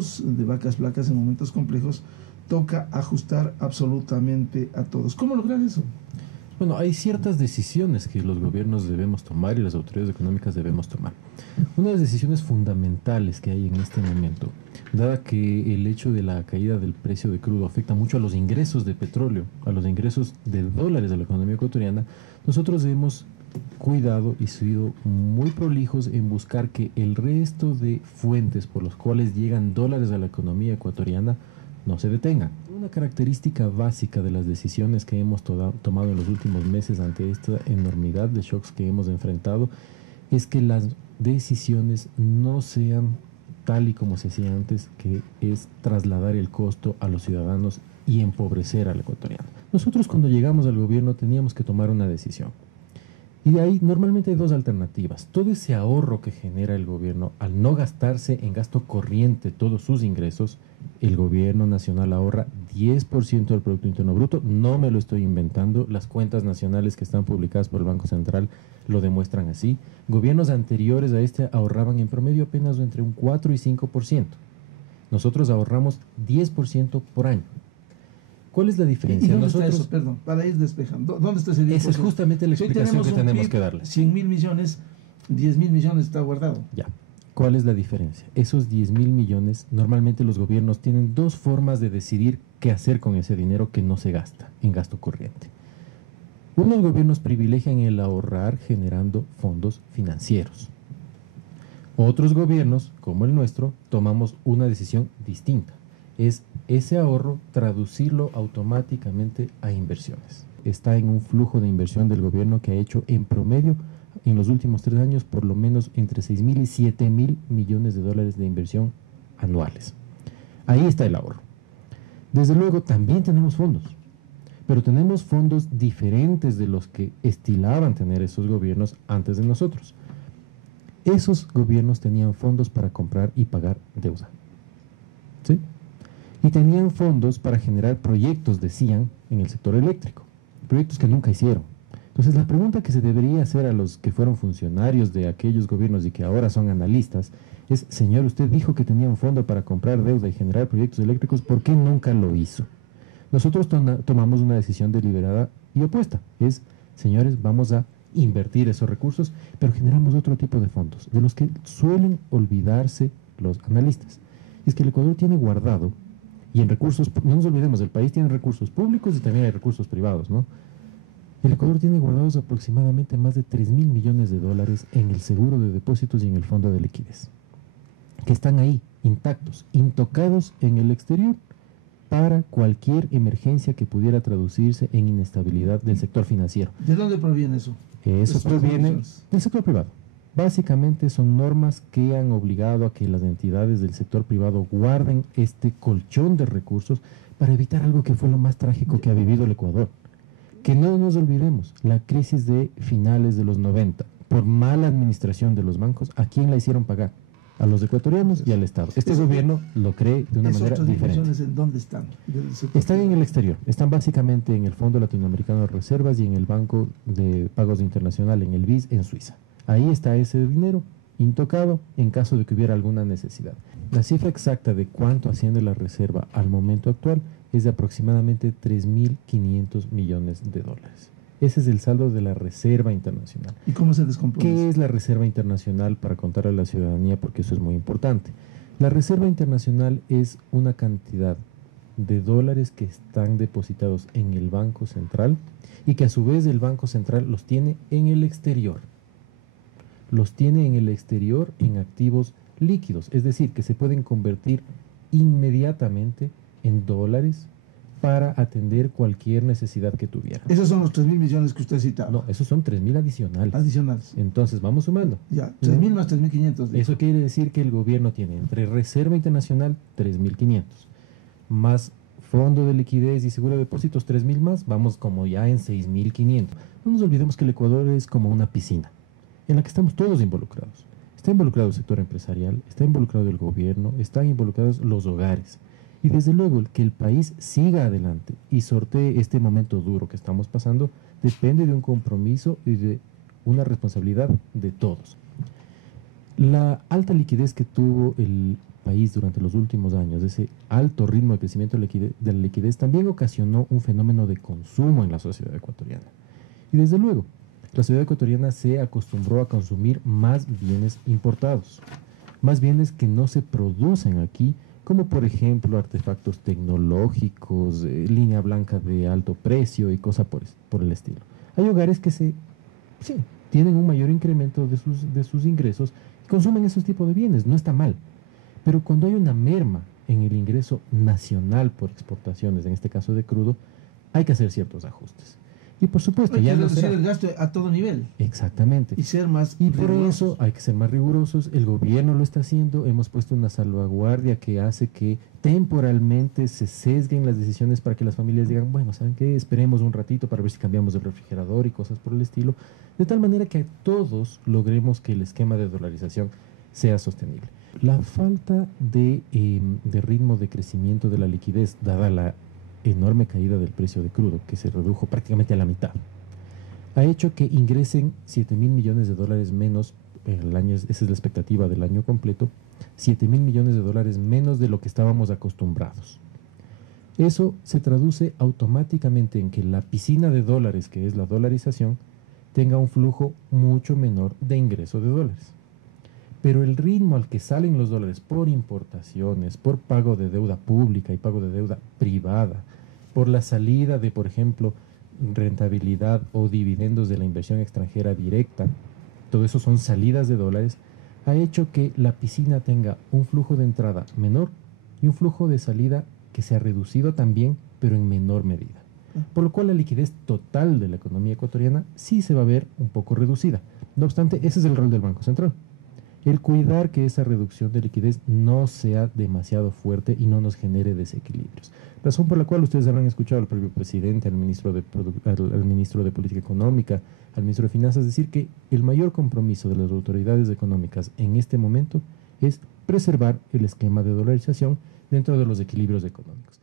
momentos de vacas flacas, en momentos complejos, toca ajustar absolutamente a todos. ¿Cómo lograr eso? Bueno, hay ciertas decisiones que los gobiernos debemos tomar y las autoridades económicas debemos tomar. Una de las decisiones fundamentales que hay en este momento, dada que el hecho de la caída del precio de crudo afecta mucho a los ingresos de petróleo, a los ingresos de dólares de la economía ecuatoriana, nosotros hemos cuidado y sido muy prolijos en buscar que el resto de fuentes por los cuales llegan dólares a la economía ecuatoriana no se detengan. Una característica básica de las decisiones que hemos tomado en los últimos meses ante esta enormidad de shocks que hemos enfrentado es que las decisiones no sean tal y como se hacía antes, que es trasladar el costo a los ciudadanos y empobrecer al ecuatoriano. Nosotros cuando llegamos al gobierno teníamos que tomar una decisión. Y de ahí normalmente hay dos alternativas. Todo ese ahorro que genera el gobierno al no gastarse en gasto corriente todos sus ingresos, el gobierno nacional ahorra 10% del Producto Interno Bruto. No me lo estoy inventando. Las cuentas nacionales que están publicadas por el Banco Central lo demuestran así. Gobiernos anteriores a este ahorraban en promedio apenas entre un 4 y 5%. Nosotros ahorramos 10% por año. ¿Cuál es la diferencia? ¿Y dónde está eso? Perdón, para ir despejando. ¿Dónde está ese 10%? Esa es justamente la explicación que tenemos que darle. 100.000 millones, 10.000 millones está guardado. Ya. ¿Cuál es la diferencia? Esos 10.000 millones, normalmente los gobiernos tienen dos formas de decidir qué hacer con ese dinero que no se gasta en gasto corriente. Unos gobiernos privilegian el ahorrar generando fondos financieros. Otros gobiernos, como el nuestro, tomamos una decisión distinta. Es ese ahorro traducirlo automáticamente a inversiones. Está en un flujo de inversión del gobierno que ha hecho en promedio en los últimos 3 años por lo menos entre 6.000 y 7.000 millones de dólares de inversión anuales. Ahí está el ahorro. Desde luego también tenemos fondos, pero tenemos fondos diferentes de los que estilaban tener esos gobiernos antes de nosotros. Esos gobiernos tenían fondos para comprar y pagar deuda. ¿Sí? Y tenían fondos para generar proyectos, decían, en el sector eléctrico, proyectos que nunca hicieron. Entonces la pregunta que se debería hacer a los que fueron funcionarios de aquellos gobiernos y que ahora son analistas es, señor, usted dijo que tenía un fondo para comprar deuda y generar proyectos eléctricos, ¿por qué nunca lo hizo? Nosotros tomamos una decisión deliberada y opuesta, es, señores, vamos a invertir esos recursos, pero generamos otro tipo de fondos, de los que suelen olvidarse los analistas. Es que el Ecuador tiene guardado, y en recursos, no nos olvidemos, el país tiene recursos públicos y también hay recursos privados, ¿no? El Ecuador tiene guardados aproximadamente más de 3.000 millones de dólares en el seguro de depósitos y en el fondo de liquidez, que están ahí, intactos, intocados en el exterior, para cualquier emergencia que pudiera traducirse en inestabilidad del sector financiero. ¿De dónde proviene eso? Eso proviene del sector privado. Básicamente son normas que han obligado a que las entidades del sector privado guarden este colchón de recursos para evitar algo que fue lo más trágico que ha vivido el Ecuador. Que no nos olvidemos, la crisis de finales de los 90, por mala administración de los bancos, ¿a quién la hicieron pagar? A los ecuatorianos y al Estado. Este gobierno lo cree de una manera diferente. ¿En dónde están? Están en el exterior. Están básicamente en el Fondo Latinoamericano de Reservas y en el Banco de Pagos Internacional, en el BIS, en Suiza. Ahí está ese dinero intocado en caso de que hubiera alguna necesidad. La cifra exacta de cuánto asciende la reserva al momento actual es de aproximadamente 3.500 millones de dólares. Ese es el saldo de la Reserva Internacional. ¿Y cómo se descompone? ¿Qué es la Reserva Internacional? Para contarle a la ciudadanía, porque eso es muy importante. La Reserva Internacional es una cantidad de dólares que están depositados en el Banco Central y que a su vez el Banco Central los tiene en el exterior. Los tiene en el exterior en activos líquidos, es decir, que se pueden convertir inmediatamente en dólares para atender cualquier necesidad que tuviera. Esos son los 3.000 millones que usted citaba. No, esos son 3.000 adicionales. Adicionales. Entonces, vamos sumando. Ya, 3.000 más 3.500. Eso quiere decir que el gobierno tiene entre Reserva Internacional 3.500, más Fondo de Liquidez y Seguro de Depósitos 3.000 más, vamos como ya en 6.500. No nos olvidemos que el Ecuador es como una piscina en la que estamos todos involucrados. Está involucrado el sector empresarial, está involucrado el gobierno, están involucrados los hogares. Y desde luego que el país siga adelante y sortee este momento duro que estamos pasando depende de un compromiso y de una responsabilidad de todos. La alta liquidez que tuvo el país durante los últimos años, ese alto ritmo de crecimiento de la liquidez, también ocasionó un fenómeno de consumo en la sociedad ecuatoriana. Y desde luego, la sociedad ecuatoriana se acostumbró a consumir más bienes importados, más bienes que no se producen aquí, como por ejemplo artefactos tecnológicos, línea blanca de alto precio y cosas por el estilo. Hay hogares que sí, tienen un mayor incremento de sus ingresos y consumen esos tipos de bienes, no está mal. Pero cuando hay una merma en el ingreso nacional por exportaciones, en este caso de crudo, hay que hacer ciertos ajustes. Y por supuesto, Hay ya que no reducir será. el gasto a todo nivel Exactamente. y ser más Y por rigurosos. eso hay que ser más rigurosos, el gobierno lo está haciendo, hemos puesto una salvaguardia que hace que temporalmente se sesguen las decisiones para que las familias digan, bueno, ¿saben qué? Esperemos un ratito para ver si cambiamos el refrigerador y cosas por el estilo, de tal manera que todos logremos que el esquema de dolarización sea sostenible. La falta de ritmo de crecimiento de la liquidez, dada la enorme caída del precio de crudo, que se redujo prácticamente a la mitad, ha hecho que ingresen 7.000 millones de dólares menos el año, esa es la expectativa del año completo, 7.000 millones de dólares menos de lo que estábamos acostumbrados. Eso se traduce automáticamente en que la piscina de dólares, que es la dolarización, tenga un flujo mucho menor de ingreso de dólares. Pero el ritmo al que salen los dólares por importaciones, por pago de deuda pública y pago de deuda privada, por la salida de, por ejemplo, rentabilidad o dividendos de la inversión extranjera directa, todo eso son salidas de dólares, ha hecho que la piscina tenga un flujo de entrada menor y un flujo de salida que se ha reducido también, pero en menor medida. Por lo cual la liquidez total de la economía ecuatoriana sí se va a ver un poco reducida. No obstante, ese es el rol del Banco Central. El cuidar que esa reducción de liquidez no sea demasiado fuerte y no nos genere desequilibrios. Razón por la cual ustedes habrán escuchado al propio presidente, al ministro de Política Económica, al ministro de Finanzas decir que el mayor compromiso de las autoridades económicas en este momento es preservar el esquema de dolarización dentro de los equilibrios económicos.